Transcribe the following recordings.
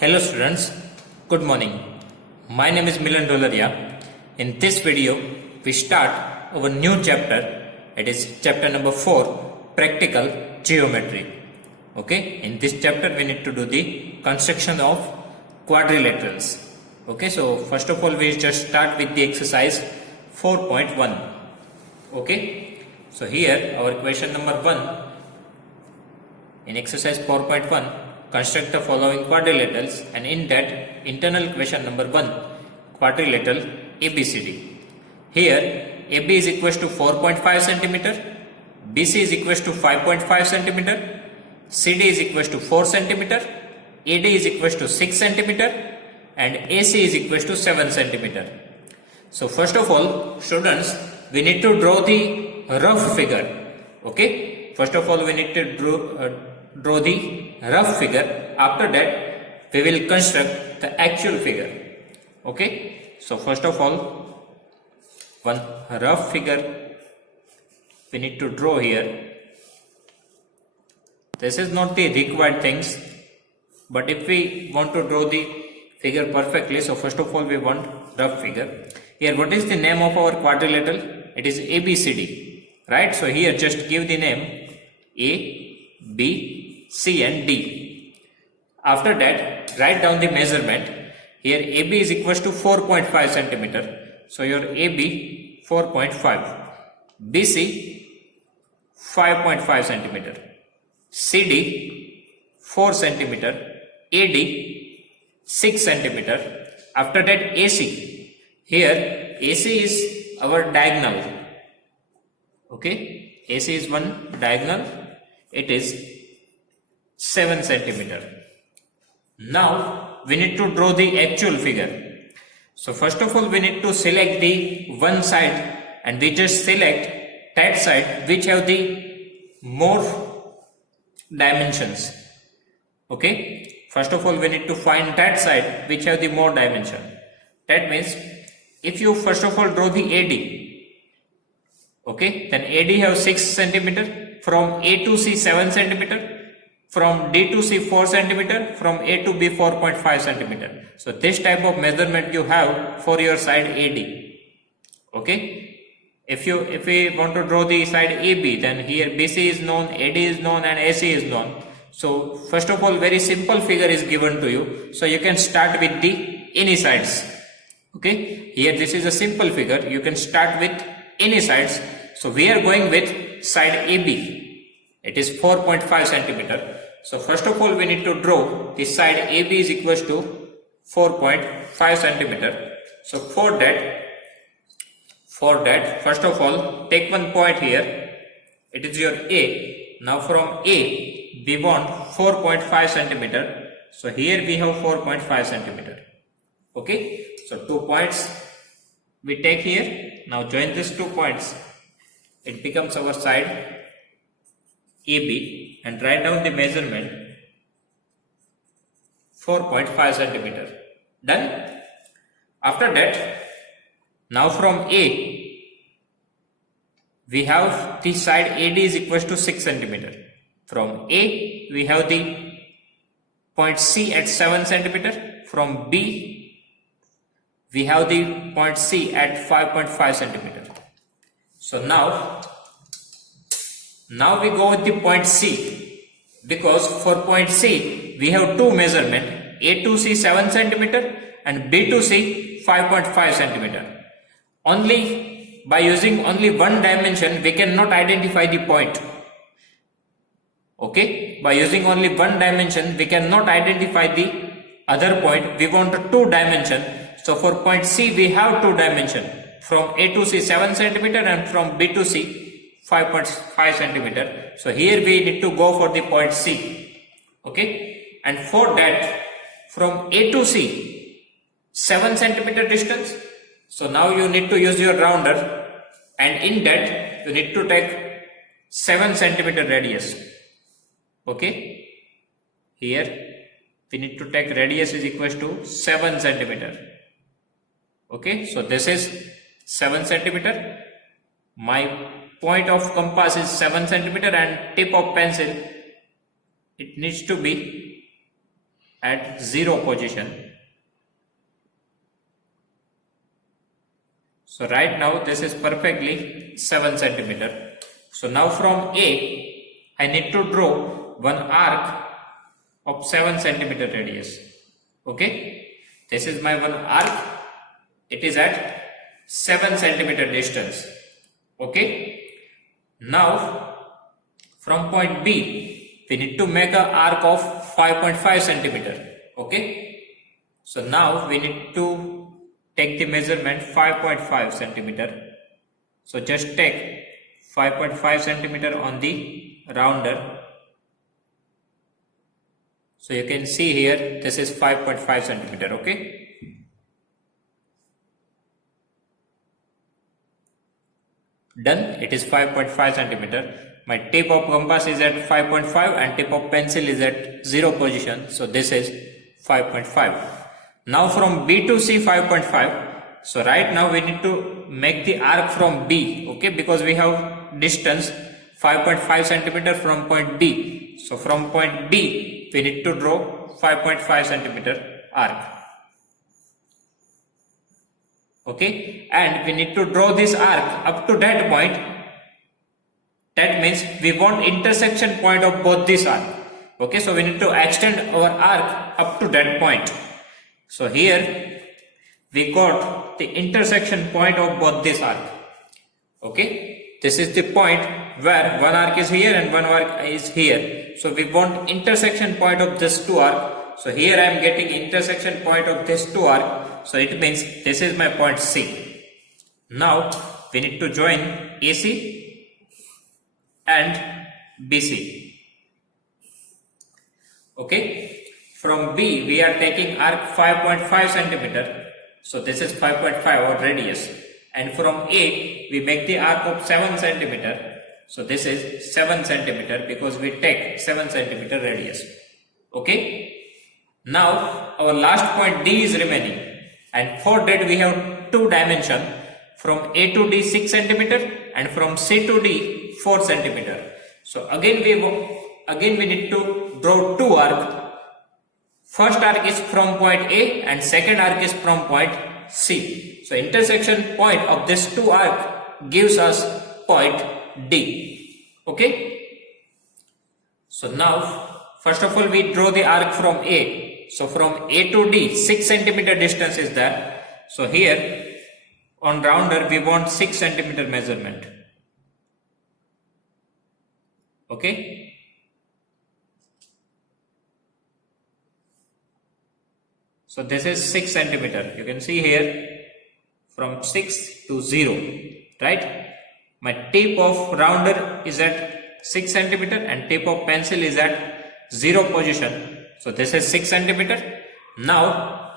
Hello students, good morning. My name is Milan Dolaria. In this video, we start our new chapter. It is chapter number 4, Practical Geometry. Okay, in this chapter we need to do the construction of quadrilaterals. Okay, so first of all we just start with the exercise 4.1. Okay, so here our question number 1 in exercise 4.1, construct the following quadrilaterals, and in that internal equation number 1, quadrilateral ABCD. Here AB is equals to 4.5 centimeter, BC is equals to 5.5 centimeter, CD is equals to 4 centimeter, AD is equals to 6 centimeter, and AC is equals to 7 centimeter. So first of all, students, we need to draw the rough figure. Okay, first of all we need to draw the rough figure. After that we will construct the actual figure. Okay, so first of all one rough figure we need to draw here. This is not the required things, but if we want to draw the figure perfectly, so first of all we want rough figure. Here what is the name of our quadrilateral? It is ABCD, right? So here just give the name A, B, C and D. After that write down the measurement. Here AB is equals to 4.5 centimeter. So your AB 4.5, BC 5.5 centimeter, CD 4 centimeter, AD 6 centimeter. After that AC. Here AC is our diagonal. Okay, AC is one diagonal. It is 7 centimeter. Now we need to draw the actual figure. So first of all we need to select the one side, and we just select that side which have the more dimensions. Okay, first of all we need to find that side which have the more dimension. That means if you first of all draw the AD, okay, then AD have 6 centimeter, from A to C 7 centimeter, from D to C 4 centimeter, from A to B 4.5 centimeter. So this type of measurement you have for your side AD. Okay, if we want to draw the side AB, then here BC is known, AD is known and AC is known. So first of all very simple figure is given to you, so you can start with the any sides. Okay, here this is a simple figure, you can start with any sides. So we are going with side AB. It is 4.5 centimeter. So first of all we need to draw the side AB is equals to 4.5 centimeter. So for that first of all take one point here. It is your A. Now from A we want 4.5 centimeter. So here we have 4.5 centimeter. Okay, so 2 points we take here. Now join these 2 points. It becomes our side AB, and write down the measurement 4.5 centimeter. Done. After that, now from A we have the side AD is equals to 6 centimeter. From A we have the point C at 7 centimeter. From B we have the point C at 5.5 centimeter. So now we go with the point C, because for point C we have two measurement, A to C 7 centimeter and B to C 5.5 centimeter. Only by using only one dimension we cannot identify the point. Okay, by using only one dimension we cannot identify the other point. We want a two dimension. So for point C we have two dimension, from A to C 7 centimeter and from B to C 5.5 centimeter. So here we need to go for the point C. Okay, and for that from A to C 7 centimeter distance. So now you need to use your rounder, and in that you need to take 7 centimeter radius. Okay, here we need to take radius is equals to 7 centimeter. Okay, so this is 7 centimeter. My point of compass is 7 centimeter and tip of pencil it needs to be at 0 position. So right now this is perfectly 7 centimeter. So now from A, I need to draw one arc of 7 centimeter radius. Okay, this is my one arc. It is at 7 centimeter distance. Okay, now from point B, we need to make an arc of 5.5 centimeter. Okay, so now we need to take the measurement 5.5 centimeter. So just take 5.5 centimeter on the rounder. So you can see here, this is 5.5 centimeter. Okay. Done. It is 5.5 centimeter. My tip of compass is at 5.5 and tip of pencil is at 0 position. So this is 5.5. Now from B to C 5.5. So right now we need to make the arc from B. Okay, because we have distance 5.5 centimeter from point B. So from point B we need to draw 5.5 centimeter arc. Okay, and we need to draw this arc up to that point. That means we want intersection point of both this arc. Okay, so we need to extend our arc up to that point. So here we got the intersection point of both this arc. Okay, this is the point where one arc is here and one arc is here. So we want intersection point of this two arc. So here I am getting intersection point of this two arc. So it means this is my point C. Now we need to join AC and BC. Okay, from B we are taking arc 5.5 centimeter. So this is 5.5 our radius, and from A we make the arc of 7 centimeter. So this is 7 centimeter because we take 7 centimeter radius. Okay, now our last point D is remaining, and for that we have two dimension. From A to D 6 centimeter and from C to D 4 centimeter. So again we need to draw two arc. First arc is from point A and second arc is from point C. So intersection point of this two arc gives us point D. Okay. So now first of all we draw the arc from A. So from A to D 6 centimeter distance is there. So here on rounder we want 6 centimeter measurement. Okay. So this is 6 centimeter. You can see here from 6 to 0, right? My tip of rounder is at 6 centimeter and tip of pencil is at 0 position. So this is 6 centimeter. Now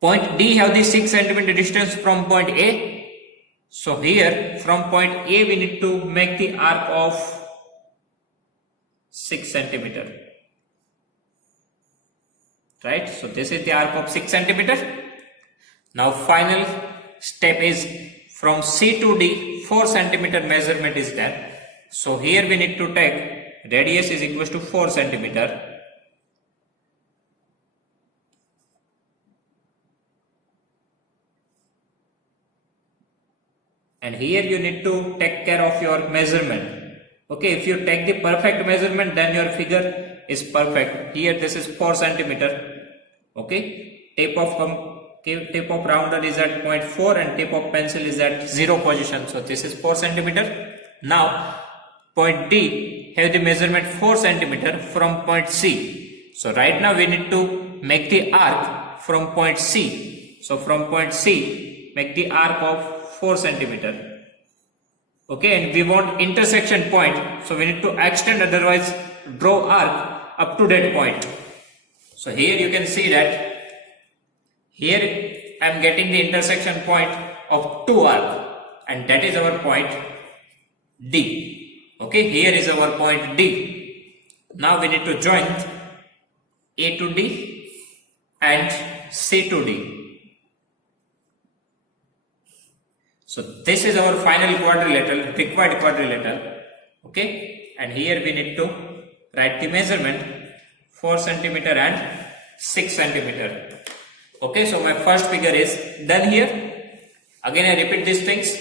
point D have the 6 centimeter distance from point A. So here from point A we need to make the arc of 6 centimeter. Right? So this is the arc of 6 centimeter. Now final step is from C to D 4 centimeter measurement is there. So here we need to take radius is equals to 4 centimeter. And here you need to take care of your measurement. Okay, if you take the perfect measurement, then your figure is perfect. Here this is 4 centimeter. Okay, tip of rounder is at 0.4 and tip of pencil is at 0 position. So this is 4 centimeter. Now point D have the measurement 4 centimeter from point C. So right now we need to make the arc from point C. So from point C make the arc of 4 centimeter. Okay, and we want intersection point, so we need to extend, otherwise draw arc up to that point. So here you can see that here I am getting the intersection point of two arc, and that is our point D. Okay, here is our point D. Now we need to join A to D and C to D. So this is our final quadrilateral, required quadrilateral. Okay, and here we need to write the measurement 4 centimeter and 6 centimeter. Okay, so my first figure is done here. Again I repeat these things.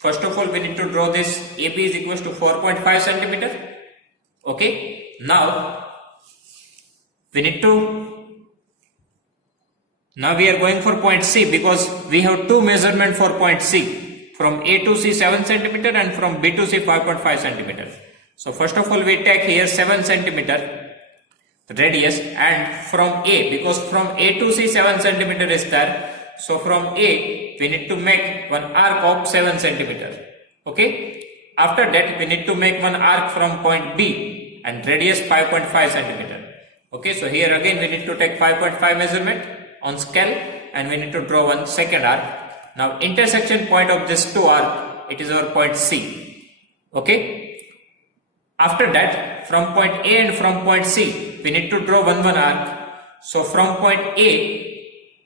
First of all, we need to draw this AB is equals to 4.5 centimeter. Okay, now we are going for point C, because we have two measurement for point C. From A to C 7 centimeter and from B to C 5.5 centimeter. So first of all we take here 7 centimeter radius, and from A, because from A to C 7 centimeter is there. So from A we need to make one arc of 7 centimeter. Okay. After that we need to make one arc from point B and radius 5.5 centimeter. Okay. So here again we need to take 5.5 measurement on scale and we need to draw one second arc. Now intersection point of this two arc, it is our point C. Okay. After that, from point A and from point C, we need to draw one arc. So from point A,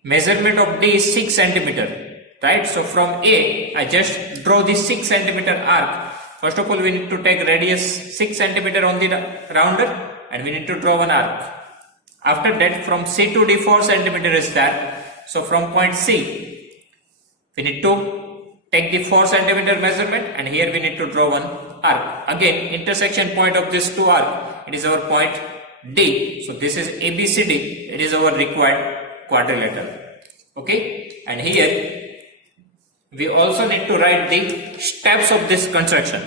measurement of D is 6 centimeter, right? So from A, I just draw this 6 centimeter arc. First of all, we need to take radius 6 centimeter on the rounder and we need to draw one arc. After that, from C to D 4 centimeter is there. So from point C, we need to take the 4 centimeter measurement and here we need to draw one arc. Again, intersection point of this two arc, it is our point D. So this is ABCD, it is our required quadrilateral. Okay, and here we also need to write the steps of this construction.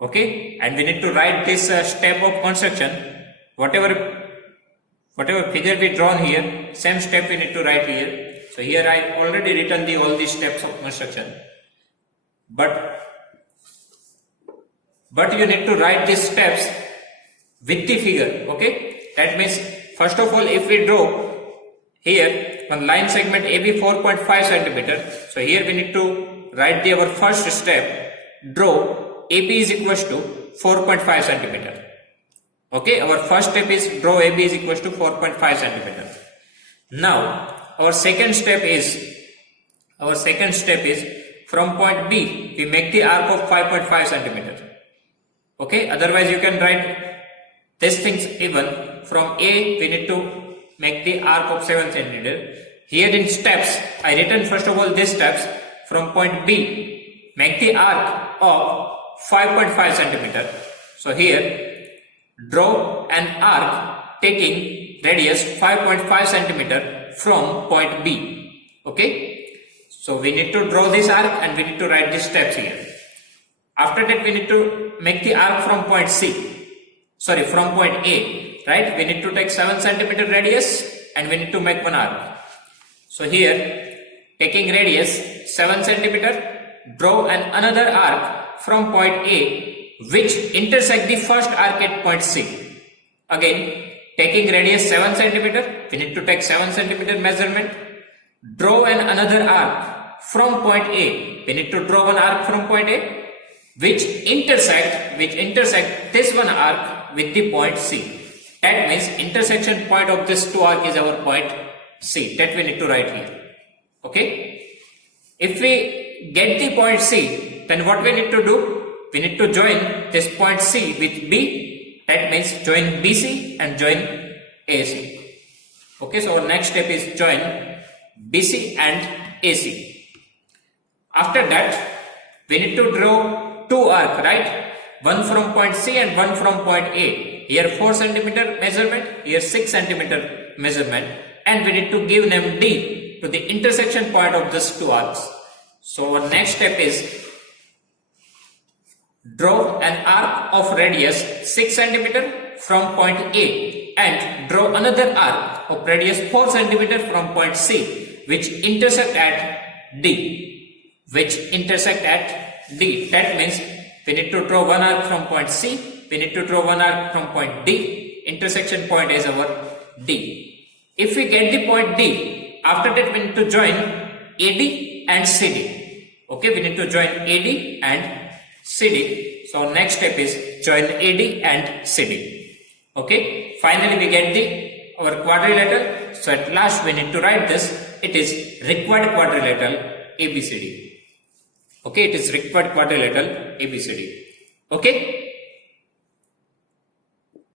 Okay, and we need to write this step of construction. Whatever figure we drawn here, same step we need to write here. So here I already written all these steps of construction. But you need to write these steps with the figure. Okay, that means first of all, if we draw here one line segment AB 4.5 centimeter, so here we need to write our first step, draw AB is equals to 4.5 centimeter. Okay, our first step is draw AB is equals to 4.5 centimeter. Now our second step is from point B we make the arc of 5.5 centimeter. Okay, otherwise you can write these things even. From A we need to make the arc of 7 centimeter. Here in steps I written first of all these steps. From point B make the arc of 5.5 centimeter. So here draw an arc taking radius 5.5 centimeter from point B. Okay, so we need to draw this arc and we need to write these steps here. After that we need to make the arc from point from point A, right? We need to take 7 centimeter radius and we need to make one arc. So here taking radius 7 centimeter, draw another arc from point A which intersect the first arc at point C. Again taking radius 7 centimeter, we need to take 7 centimeter measurement, draw another arc from point A. We need to draw one arc from point A which intersect this one arc with the point C. That means intersection point of this two arc is our point C. That we need to write here. Okay. If we get the point C, then what we need to do? We need to join this point C with B. That means join BC and join AC. Okay. So our next step is join BC and AC. After that, we need to draw two arc, right? One from point C and one from point A. Here 4 centimeter measurement, here 6 centimeter measurement, and we need to give name D to the intersection point of these two arcs. So our next step is draw an arc of radius 6 centimeter from point A and draw another arc of radius 4 centimeter from point C which intersect at D. That means we need to draw one arc from point C, we need to draw one arc from point D, intersection point is our D. If we get the point D, after that we need to join AD and CD. Okay, we need to join AD and CD. So next step is join AD and CD. Okay, finally we get our quadrilateral. So at last we need to write this. It is required quadrilateral ABCD. Okay, it is required quadrilateral ABCD. Okay.